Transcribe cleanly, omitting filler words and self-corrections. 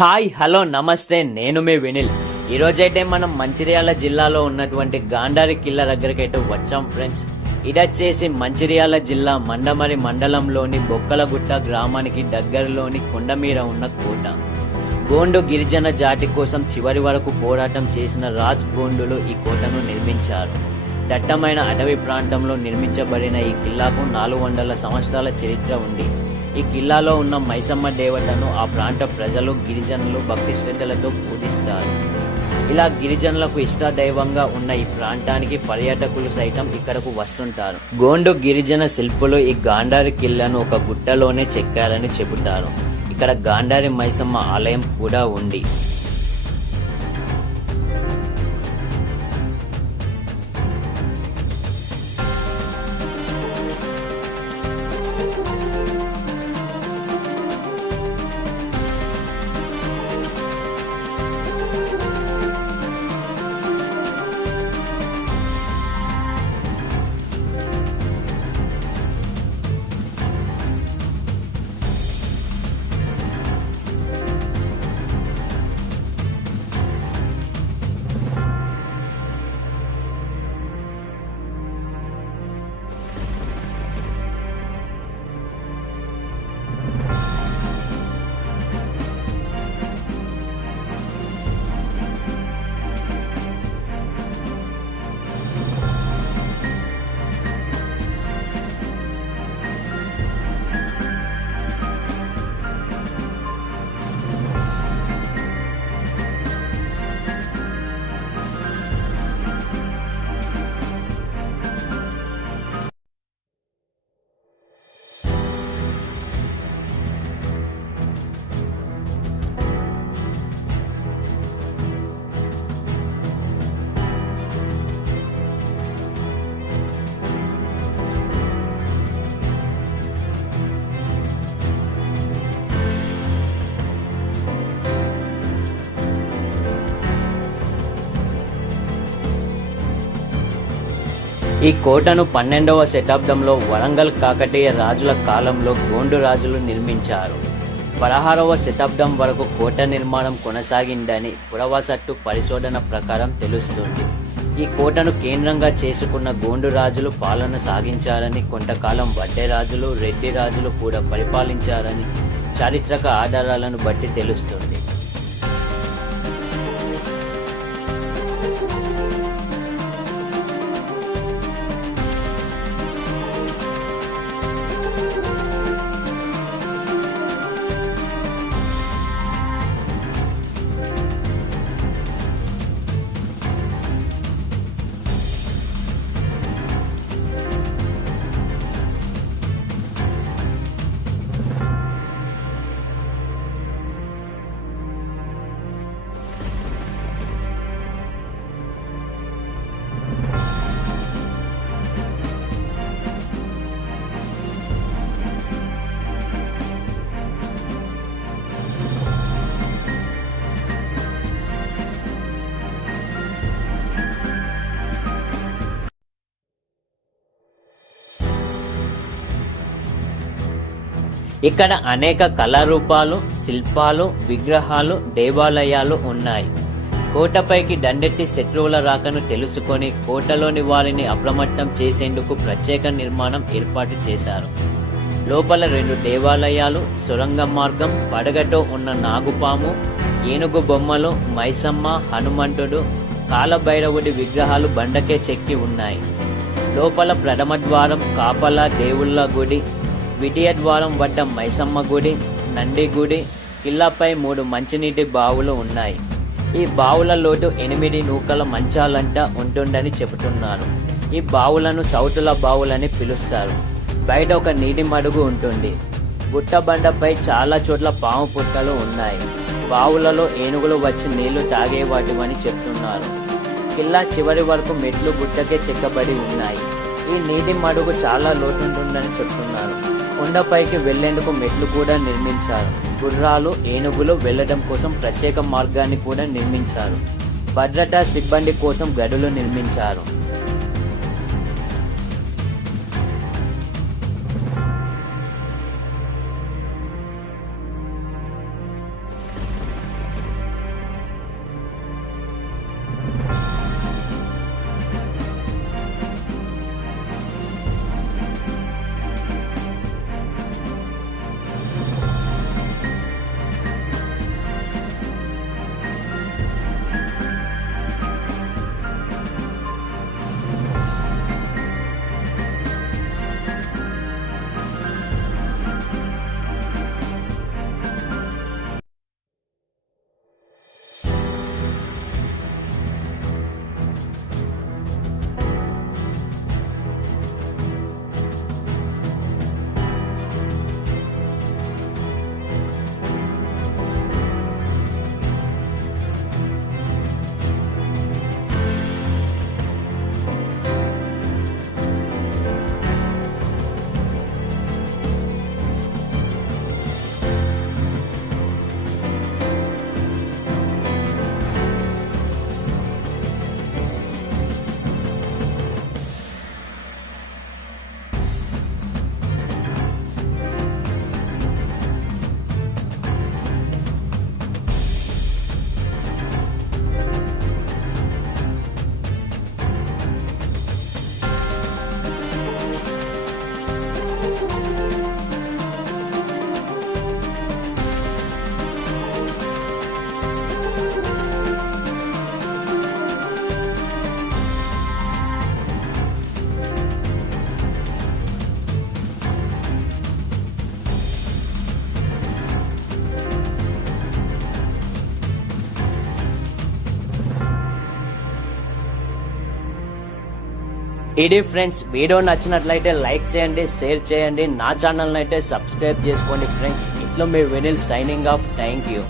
Hi hello నమస్తే, నేను మీ వినిల్. ఈరోజైతే మనం మంచిర్యాల జిల్లాలో ఉన్నటువంటి గాంధారి కిల్లా దగ్గరికి అయితే వచ్చాం ఫ్రెండ్స్. ఇదొచ్చేసి మంచిర్యాల జిల్లా మండమరి మండలంలోని బొక్కలగుట్ట గ్రామానికి దగ్గరలోని కొండ మీద ఉన్న కోట. గోండు గిరిజన జాతి కోసం చివరి వరకు పోరాటం చేసిన రాజ్ గోండులు ఈ కోటను నిర్మించారు. దట్టమైన అటవీ ప్రాంతంలో నిర్మించబడిన ఈ కిల్లాకు 400 సంవత్సరాల చరిత్ర ఉంది. ఈ కిల్లాలో ఉన్న మైసమ్మ దేవతను ఆ ప్రాంత ప్రజలు గిరిజనులు భక్తి శ్రద్ధలతో పూజిస్తారు. ఇలా గిరిజనులకు ఇష్టదైవంగా ఉన్న ఈ ప్రాంతానికి పర్యాటకులు సైతం ఇక్కడకు వస్తుంటారు. గోండు గిరిజన శిల్పులు ఈ గాంధారి కిల్లాను ఒక గుట్టలోనే చెక్కారని చెబుతారు. ఇక్కడ గాంధారి మైసమ్మ ఆలయం కూడా ఉంది. ఈ కోటను 12వ శతాబ్దంలో వరంగల్ కాకతీయ రాజుల కాలంలో గోండు రాజులు నిర్మించారు. 16వ శతాబ్దం వరకు కోట నిర్మాణం కొనసాగిందని పురావస్తు పరిశోధన ప్రకారం తెలుస్తుంది. ఈ కోటను కేంద్రంగా చేసుకున్న గోండు రాజులు పాలన సాగించారని, కొంతకాలం వడ్డే రాజులు, రెడ్డి రాజులు కూడా పరిపాలించారని చారిత్రక ఆధారాలను బట్టి తెలుస్తుంది. ఇక్కడ అనేక కళారూపాలు, శిల్పాలు, విగ్రహాలు, దేవాలయాలు ఉన్నాయి. కోటపైకి దండెత్తి శత్రువుల రాకను తెలుసుకొని కోటలోని వారిని అప్రమత్తం చేసేందుకు ప్రత్యేక నిర్మాణం ఏర్పాటు చేశారు. లోపల 2 దేవాలయాలు, సొరంగ మార్గం, పడగతో ఉన్న నాగుపాము, ఏనుగు బొమ్మలు, మైసమ్మ, హనుమంతుడు, కాలభైరవుడి విగ్రహాలు బండకే చెక్కి ఉన్నాయి. లోపల ప్రథమ ద్వారం, కాపలా, దేవుళ్ళ గుడి, ద్వితీయ ద్వారం వద్ద మైసమ్మ గుడి, నంది గుడి, కిల్లాపై 3 మంచినీటి బావులు ఉన్నాయి. ఈ బావుల లోటు 8 నూకల మంచాలంట ఉంటుందని చెబుతున్నారు. ఈ బావులను సౌతుల బావులని పిలుస్తారు. బయట ఒక నీటి మడుగు ఉంటుంది. గుట్టబండపై చాలా చోట్ల పాము పుట్టలు ఉన్నాయి. బావులలో ఏనుగులు వచ్చి నీళ్లు తాగేవాటివని చెప్తున్నారు. కిల్లా చివరి వరకు మెట్లు గుట్టకే చెక్కబడి ఉన్నాయి. ఈ నీటి మడుగు చాలా లోతుంటుందని చెప్తున్నారు. కొండపైకి వెళ్లేందుకు మెట్లు కూడా నిర్మించారు. గుర్రాలు, ఏనుగులు వెళ్లడం కోసం ప్రత్యేక మార్గాన్ని కూడా నిర్మించారు. భద్రతా సిబ్బంది కోసం గడులు నిర్మించారు. ఇది ఫ్రెండ్స్, వీడియో నచ్చినట్లయితే లైక్ చేయండి, షేర్ చేయండి, నా ఛానల్ అయితే సబ్స్క్రైబ్ చేసుకోండి ఫ్రెండ్స్. ఇట్లా మీ Vinil signing off. Thank you.